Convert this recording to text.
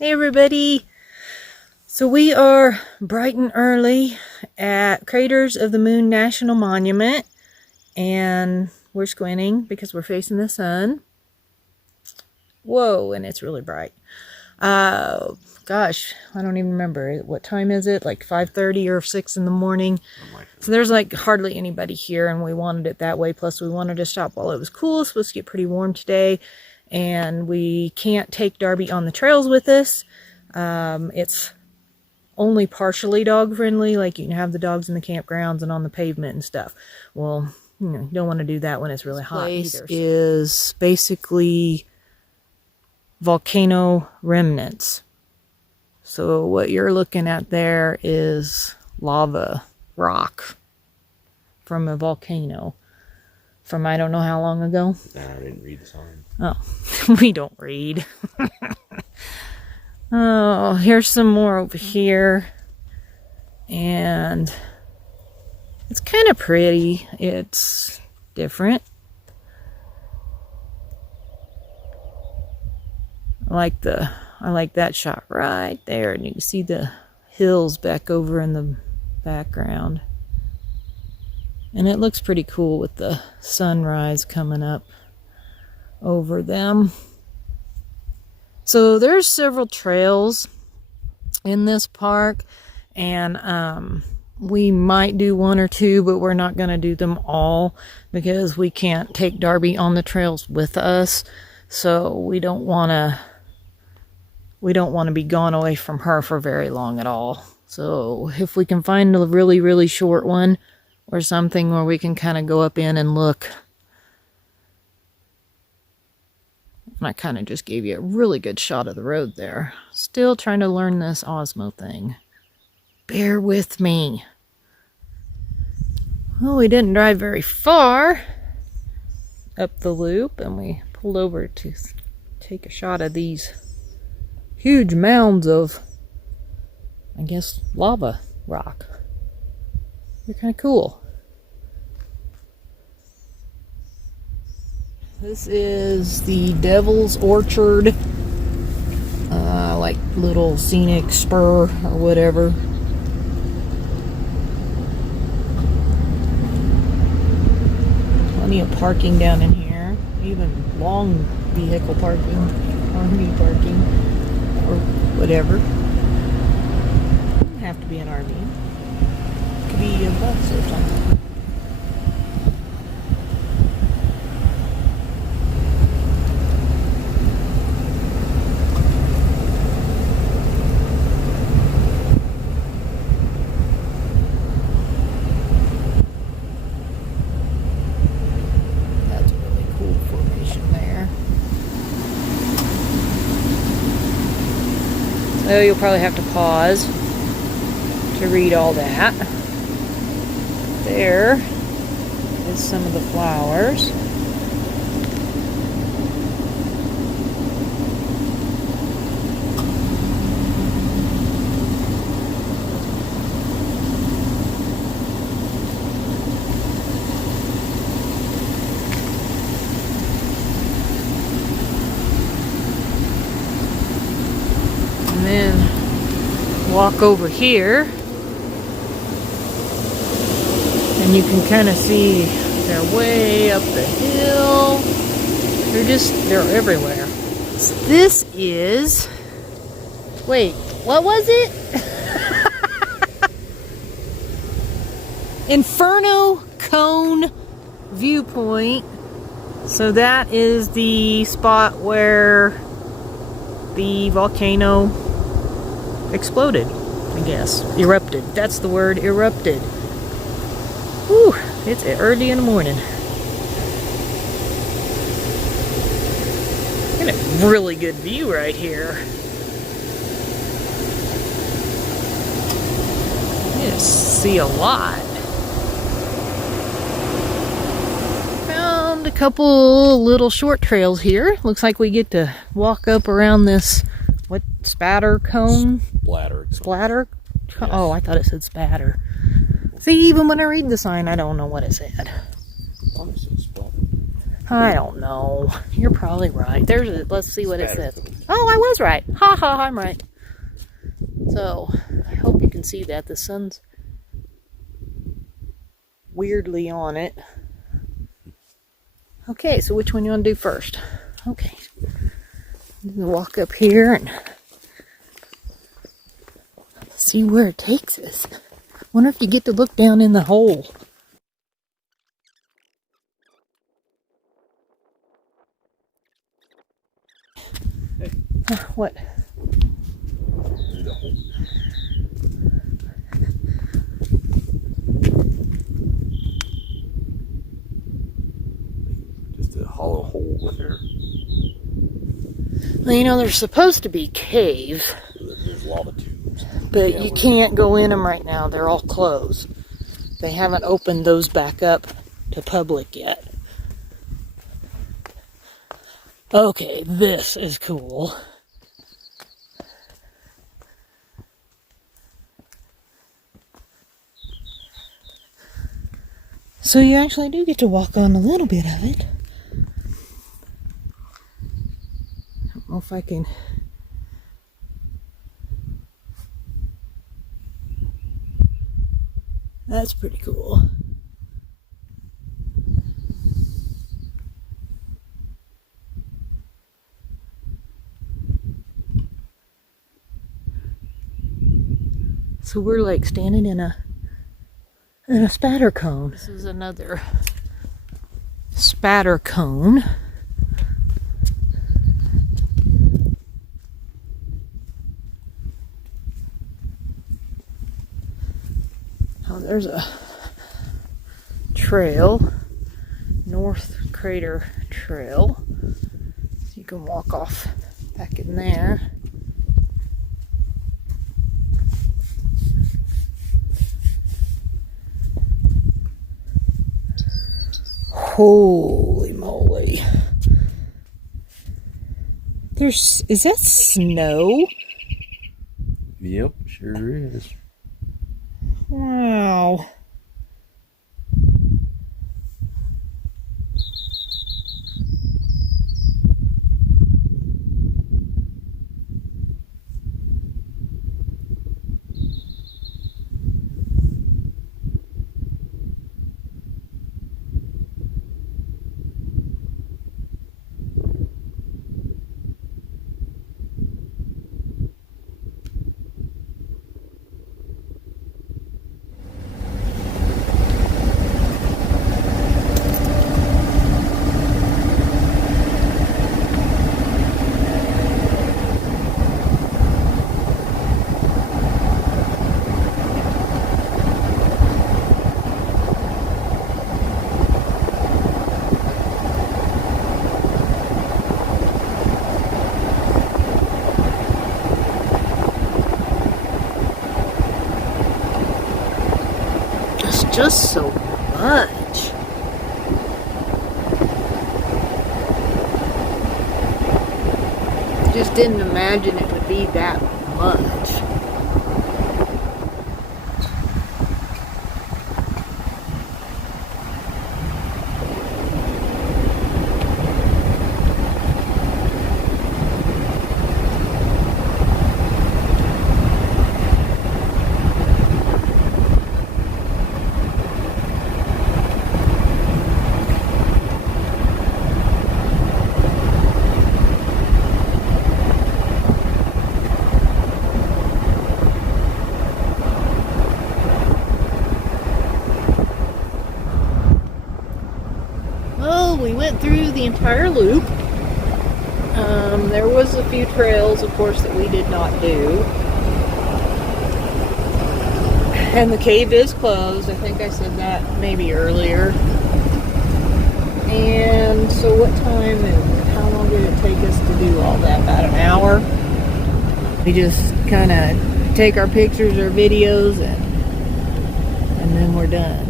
Hey everybody! So we are bright and early at Craters of the Moon National Monument, and we're squinting because we're facing the sun. Whoa, and it's really bright. Gosh, I don't even remember. What time is it? Like 5:30 or 6 in the morning. So there's like hardly anybody here, and we wanted it that way. Plus we wanted to stop while it was cool. It's supposed to get pretty warm today. And we can't take Darby on the trails with us. It's only partially dog friendly. Like you can have the dogs in the campgrounds and on the pavement and stuff. Well, you don't want to do that when it's really hot either. This is basically Volcano Remnants. So what you're looking at there is lava rock from a volcano from I don't know how long ago. Nah, I didn't read the sign. Oh, we don't read. Oh, here's some more over here. And it's kind of pretty. It's different. I like that shot right there. And you can see the hills back over in the background. And it looks pretty cool with the sunrise coming up over them. So there's several trails in this park, and we might do one or two, but we're not going to do them all because we can't take Darby on the trails with us. So we don't want to be gone away from her for very long at all. So if we can find a really, really short one or something where we can kind of go up in and look. And I kind of just gave you a really good shot of the road there. Still trying to learn this Osmo thing. Bear with me. Well, we didn't drive very far up the loop, and we pulled over to take a shot of these huge mounds of, I guess, lava rock. They're kind of cool. This is the Devil's Orchard, like little scenic spur or whatever. Plenty of parking down in here, even long vehicle parking, RV parking, or whatever. Doesn't have to be an RV. It could be a bus or something. So you'll probably have to pause to read all that. There is some of the flowers. And then walk over here, and you can kind of see they're way up the hill. They're everywhere. So this is, wait, what was it? Inferno Cone Viewpoint. So that is the spot where the volcano exploded, I guess. Erupted. That's the word, erupted. Whew, it's early in the morning. And a really good view right here. You just see a lot. Found a couple little short trails here. Looks like we get to walk up around this, what, spatter cone? Splatter? Yes. Oh, I thought it said spatter. See, even when I read the sign, I don't know what it said. I don't know. You're probably right. Let's see what it says. Oh, I was right. Ha ha, I'm right. So, I hope you can see that. The sun's weirdly on it. Okay, so which one you want to do first? Okay. Walk up here and see where it takes us. Wonder if you get to look down in the hole. Hey. What? The hole. Just a hollow hole in there. Well, you know, there's supposed to be caves. There's lava tubes. But Yeah, you can't go in them right now. They're all closed. They haven't opened those back up to public yet. Okay, this is cool. So you actually do get to walk on a little bit of it. I don't know if I can... That's pretty cool. So we're like standing in a spatter cone. This is another spatter cone. Oh, there's a trail, North Crater Trail. So you can walk off back in there. Holy moly. Is that snow? Yep, sure is. Wow. Just so much. Just didn't imagine it would be that much. We went through the entire loop. There was a few trails, of course, that we did not do. And the cave is closed. I think I said that maybe earlier. And so what time and how long did it take us to do all that? About an hour. We just kind of take our pictures or videos and then we're done.